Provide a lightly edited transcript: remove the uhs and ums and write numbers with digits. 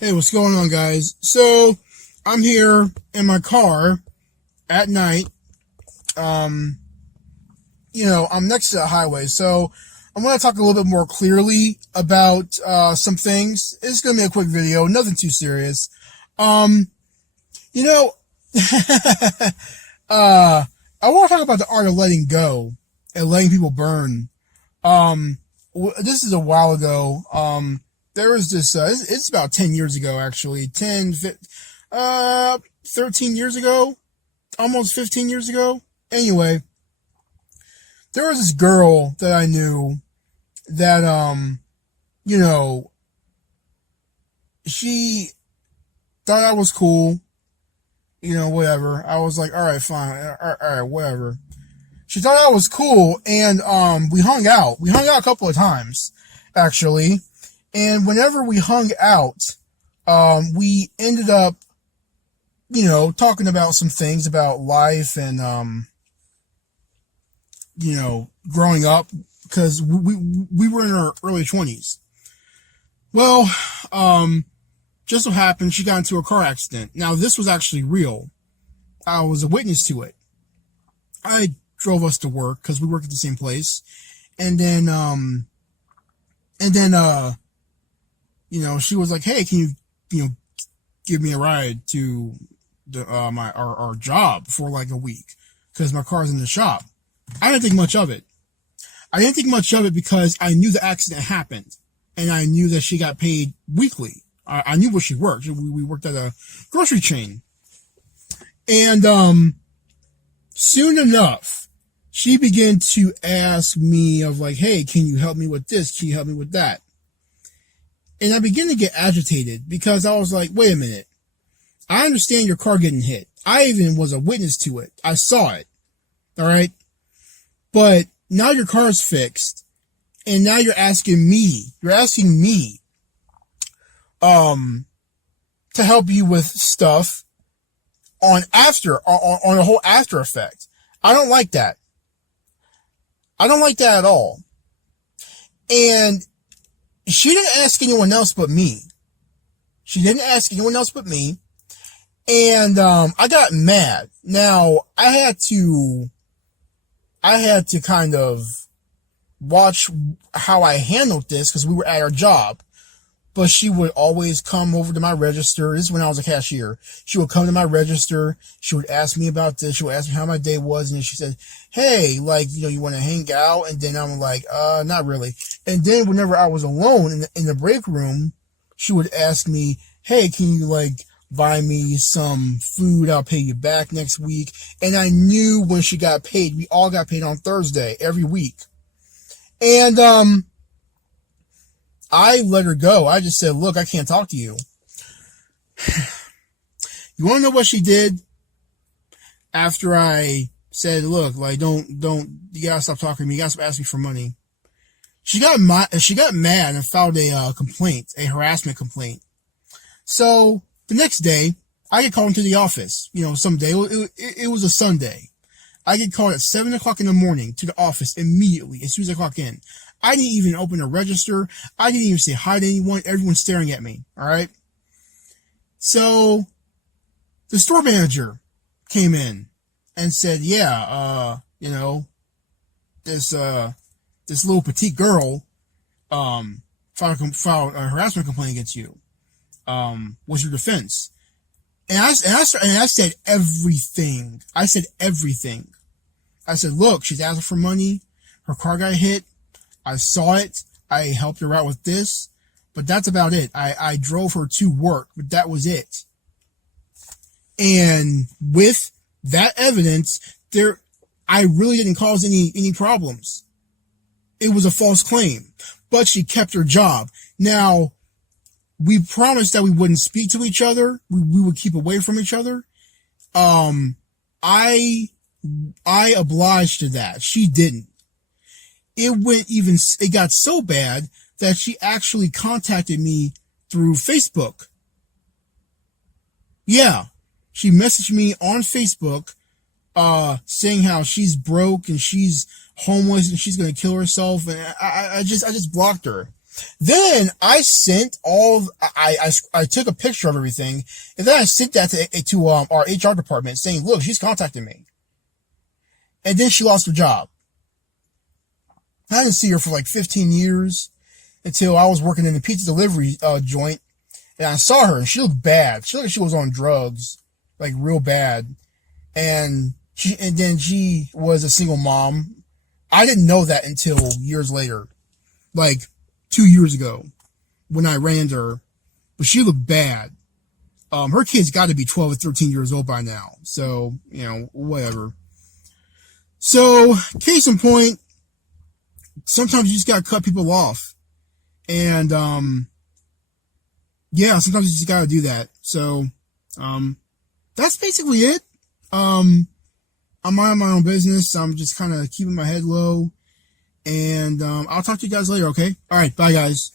Hey, what's going on, guys? So, I'm here in my car at night. Um, I'm next to the highway, so I'm going to talk a little bit more clearly about some things. It's going to be a quick video, nothing too serious. Um, you know, I want to talk about the art of letting go and letting people burn. This is a while ago. There was this, it's about 10 years ago, actually. 13 years ago, almost 15 years ago. Anyway, there was this girl that I knew that, she thought I was cool, whatever. I was like, all right, fine, all right, whatever. She thought I was cool, and, we hung out. We hung out a couple of times, actually. And whenever we hung out, we ended up, talking about some things about life and, growing up, because we were in our early 20s. Well, just so happened she got into a car accident. Now, this was actually real. I was a witness to it. I drove us to work because we work at the same place. And then, she was like, hey, can you, give me a ride to our job for like a week? Because my car's in the shop. I didn't think much of it. Because I knew the accident happened. And I knew that she got paid weekly. I knew where she worked. We worked at a grocery chain. And, soon enough, she began to ask me of like, hey, can you help me with this? Can you help me with that? And I began to get agitated because I was like, wait a minute. I understand your car getting hit. I even was a witness to it. I saw it. All right. But now your car's fixed. And now you're asking me to help you with stuff on a whole after effect. I don't like that. I don't like that at all. And she didn't ask anyone else but me. And, I got mad. Now, I had to kind of watch how I handled this because we were at our job. But she would always come over to my register. This is when I was a cashier. She would come to my register. She would ask me about this. She would ask me how my day was. And then she said, hey, you want to hang out? And then I'm like, not really. And then whenever I was alone in the break room, she would ask me, hey, can you buy me some food? I'll pay you back next week. And I knew when she got paid, we all got paid on Thursday every week. And, I let her go. I just said, look, I can't talk to you. You want to know what she did? After I said, look, don't, you gotta stop talking to me. You gotta stop asking me for money. She got mad and filed a harassment complaint. So the next day, I get called into the office. Someday, it was a Sunday. I get called at 7 o'clock in the morning to the office immediately as soon as I clock in. I didn't even open a register. I didn't even say hi to anyone. Everyone's staring at me. All right. So the store manager came in and said, yeah, this little petite girl, filed a harassment complaint against you. What's your defense? And I said everything. I said, look, she's asking for money. Her car got hit. I saw it. I helped her out with this, but that's about it. I drove her to work, but that was it. And with that evidence, I really didn't cause any problems. It was a false claim, but she kept her job. Now, we promised that we wouldn't speak to each other. We would keep away from each other. I obliged to that. She didn't. It got so bad that she actually contacted me through Facebook. Yeah. She messaged me on Facebook, saying how she's broke and she's homeless and she's going to kill herself. And I just blocked her. Then I sent I took a picture of everything, and then I sent that to our HR department saying, look, she's contacting me. And then she lost her job. I didn't see her for like 15 years until I was working in the pizza delivery joint, and I saw her, and she looked bad. She looked like she was on drugs, like real bad. And then she was a single mom. I didn't know that until years later, like 2 years ago, when I ran into her. But she looked bad. Her kid's got to be 12 or 13 years old by now. So, whatever. So, case in point, sometimes you just gotta cut people off. And, yeah, sometimes you just gotta do that. So, that's basically it. I'm minding my own business. I'm just kind of keeping my head low. And, I'll talk to you guys later, okay? Alright, bye guys.